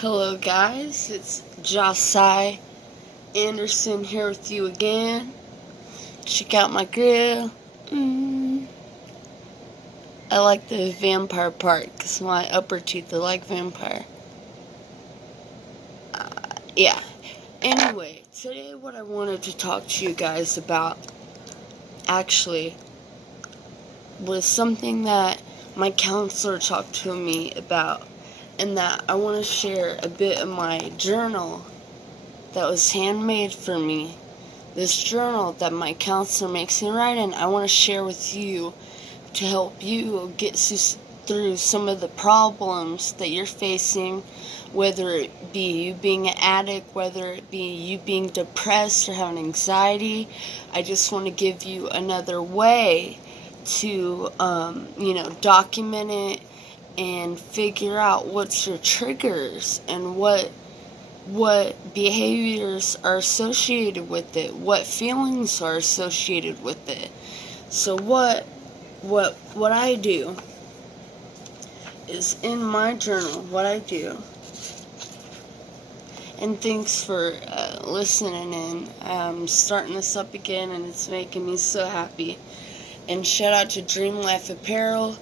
Hello guys, it's Jahseh Anderson here with you again. Check out my grill. I like the vampire part because my upper teeth are like vampire. Yeah. Anyway, today what I wanted to talk to you guys about actually was something that my counselor talked to me about, and that I want to share a bit of my journal that was handmade for me. This journal that my counselor makes me write in, I want to share with you to help you get through some of the problems that you're facing, whether it be you being an addict, whether it be you being depressed or having anxiety. I just want to give you another way to, document it and figure out what's your triggers and what behaviors are associated with it, what feelings are associated with it. So what I do is, in my journal, what I do, and thanks for listening in. I'm starting this up again and it's making me so happy. And shout out to Dream Life Apparel.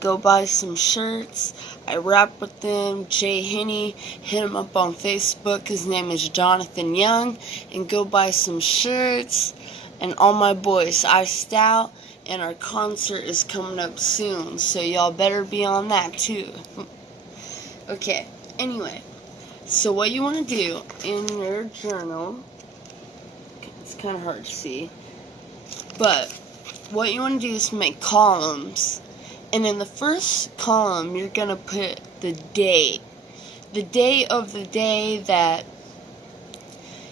Go buy some shirts. I rap with them. Jay Henney, hit him up on Facebook. His name is Jonathan Young. And go buy some shirts. And all my boys, iced out. And our concert is coming up soon, so y'all better be on that too. Okay, anyway, so what you want to do in your journal, it's kind of hard to see, but what you want to do is make columns. And in the first column, you're going to put the date. The date of the day that,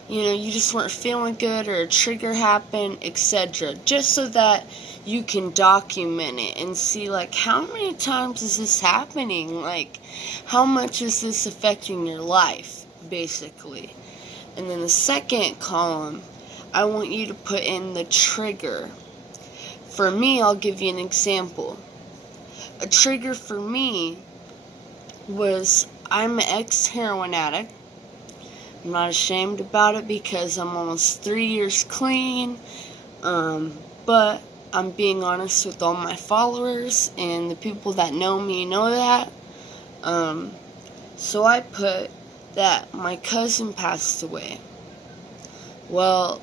you just weren't feeling good or a trigger happened, etc. Just so that you can document it and see, how many times is this happening? How much is this affecting your life, basically? And then the second column, I want you to put in the trigger. For me, I'll give you an example. A trigger for me was, I'm an ex-heroin addict. I'm not ashamed about it because I'm almost 3 years clean, but I'm being honest with all my followers, and the people that know me know that. So I put that my cousin passed away. Well,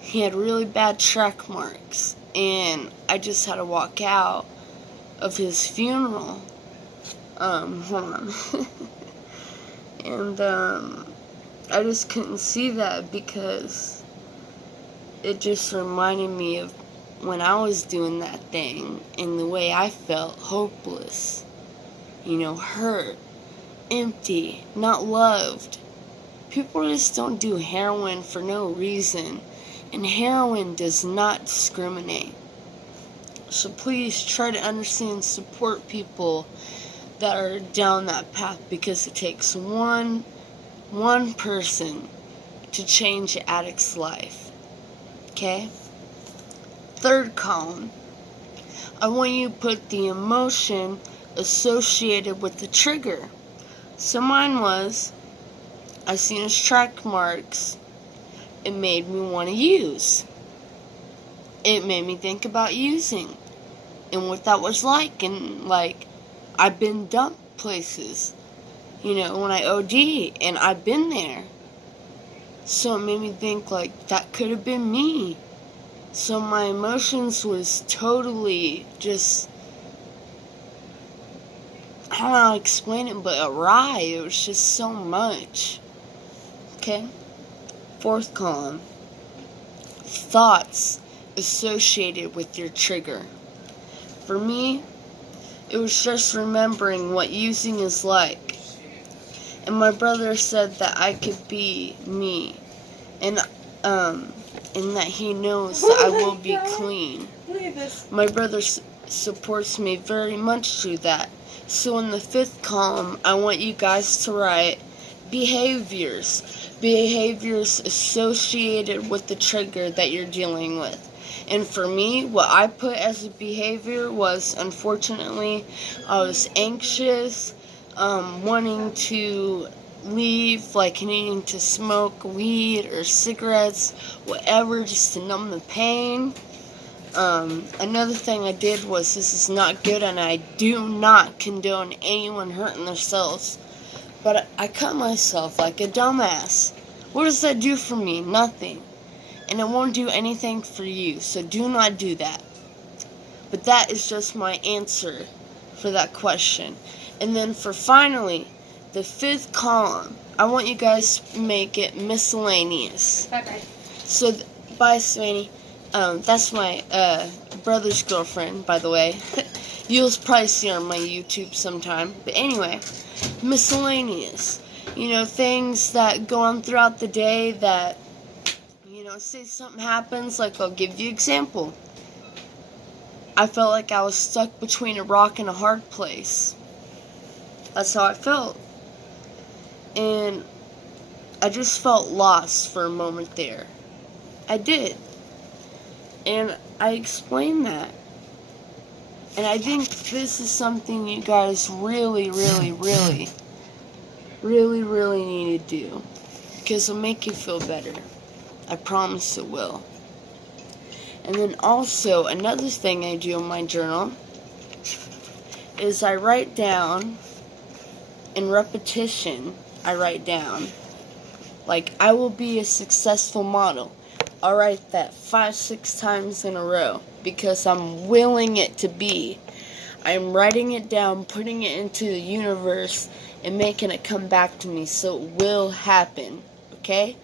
he had really bad track marks, and I just had to walk out of his funeral. Hold on. And, I just couldn't see that because it just reminded me of when I was doing that thing and the way I felt hopeless, hurt, empty, not loved. People just don't do heroin for no reason, and heroin does not discriminate. So please try to understand and support people that are down that path, because it takes one person to change an addict's life. Okay? Third column, I want you to put the emotion associated with the trigger. So mine was, I seen his track marks. It made me want to use. It made me think about using and what that was like. And I've been dumped places, when I OD, and I've been there. So it made me think that could have been me. So my emotions was totally just, I don't know how to explain it, but awry. It was just so much. Okay? Fourth column, thoughts associated with your trigger. For me, it was just remembering what using is like. And my brother said that I could be me. And that he knows that I will be clean. My brother supports me very much through that. So in the fifth column, I want you guys to write behaviors. Behaviors associated with the trigger that you're dealing with. And for me, what I put as a behavior was, unfortunately, I was anxious, wanting to leave, like needing to smoke weed or cigarettes, whatever, just to numb the pain. Another thing I did was, this is not good, and I do not condone anyone hurting themselves, but I cut myself like a dumbass. What does that do for me? Nothing. And it won't do anything for you, so do not do that. But that is just my answer for that question. And then for finally, the fifth column, I want you guys to make it miscellaneous. Bye-bye. So, bye, Swaney. That's my brother's girlfriend, by the way. You'll probably see her on my YouTube sometime. But anyway, miscellaneous. You know, things that go on throughout the day that, you know, say something happens, like I'll give you an example. I felt like I was stuck between a rock and a hard place. That's how I felt. And I just felt lost for a moment there. I did. And I explained that. And I think this is something you guys really need to do. Because it'll make you feel better. I promise it will. And then also, another thing I do in my journal is I write down, in repetition, I write down, like, I will be a successful model. I'll write that 5-6 times in a row because I'm willing it to be. I'm writing it down, putting it into the universe, and making it come back to me, so it will happen. Okay?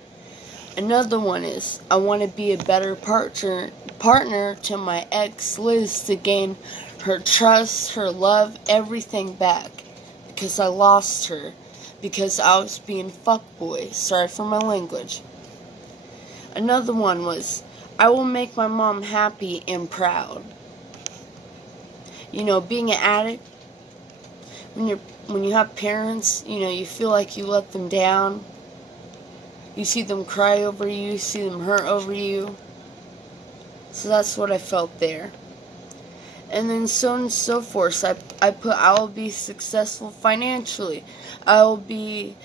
Another one is, I want to be a better partner to my ex Liz, to gain her trust, her love, everything back. Because I lost her. Because I was being fuckboy. Sorry for my language. Another one was, I will make my mom happy and proud. You know, being an addict, when you have parents, you know, you feel like you let them down. You see them cry over you, see them hurt over you. So that's what I felt there. And then so on and so forth. I put, I will be successful financially. I will be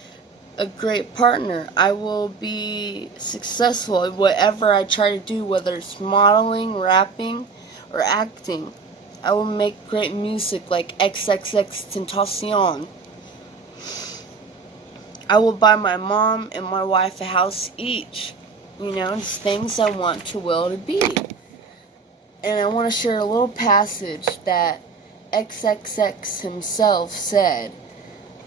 a great partner. I will be successful at whatever I try to do, whether it's modeling, rapping, or acting. I will make great music like xxxtentacion. I will buy my mom and my wife a house each. You know, it's things I want to will to be. And I want to share a little passage that XXX himself said.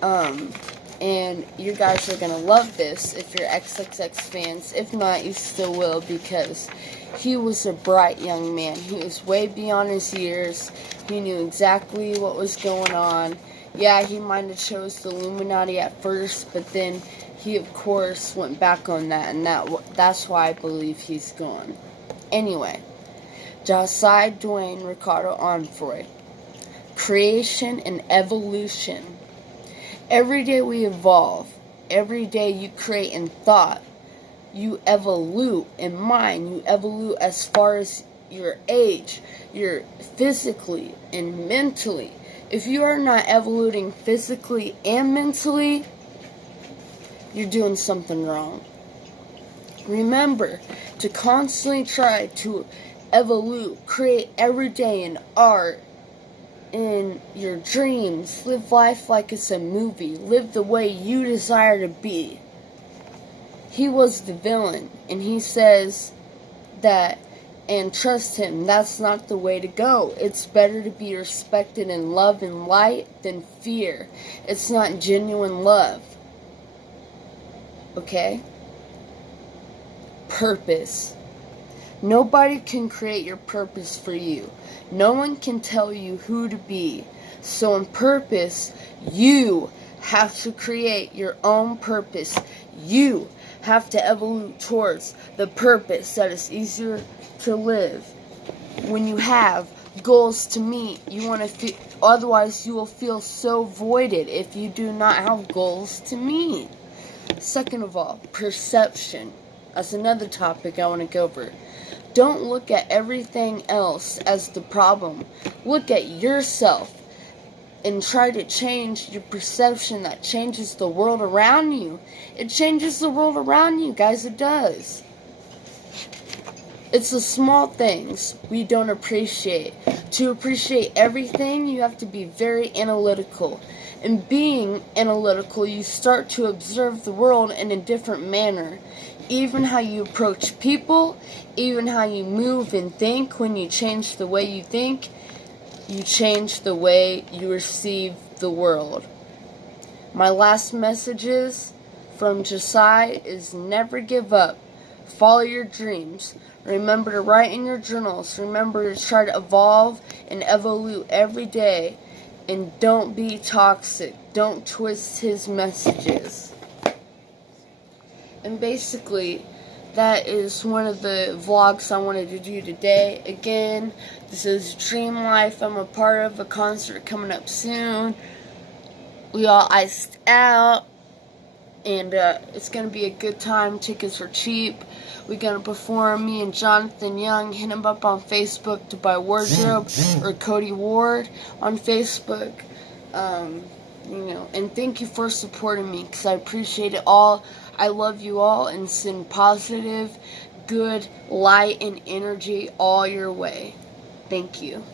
And you guys are going to love this if you're XXX fans. If not, you still will, because he was a bright young man. He was way beyond his years. He knew exactly what was going on. Yeah, he might have chose the Illuminati at first, but then he, of course, went back on that, and that's why I believe he's gone. Anyway, Jahseh, Dwayne, Ricardo Onfory. Creation and evolution. Every day we evolve. Every day you create in thought. You evolve in mind. You evolve as far as your age. You're physically and mentally. If you are not evolving physically and mentally, you're doing something wrong. Remember to constantly try to evolve, create every day in art, in your dreams. Live life like it's a movie. Live the way you desire to be. He was the villain, and he says that, and trust him, that's not the way to go. It's better to be respected in love and light than fear. It's not genuine love. Okay? Purpose. Nobody can create your purpose for you. No one can tell you who to be. So in purpose, you have to create your own purpose. You have to evolve towards the purpose that is easier to live. When you have goals to meet, you want to feel, otherwise you will feel so voided if you do not have goals to meet. Second of all, perception. That's another topic I want to go over. Don't look at everything else as the problem. Look at yourself. and try to change your perception, that changes the world around you. It changes the world around you, guys. It does. It's the small things we don't appreciate. To appreciate everything, you have to be very analytical. And being analytical, you start to observe the world in a different manner. Even how you approach people, even how you move and think. When you change the way you think, you change the way you receive the world. My last messages from Jahseh is never give up. Follow your dreams. Remember to write in your journals. Remember to try to evolve and evolve every day. And don't be toxic. Don't twist his messages. And basically, that is one of the vlogs I wanted to do today. Again, this is Dream Life. I'm a part of a concert coming up soon. We all iced out. And it's going to be a good time. Tickets are cheap. We're going to perform. Me and Jonathan Young. Hit him up on Facebook to buy wardrobe. Or Cody Ward on Facebook. And thank you for supporting me, because I appreciate it all. I love you all, and send positive, good light and energy all your way. Thank you.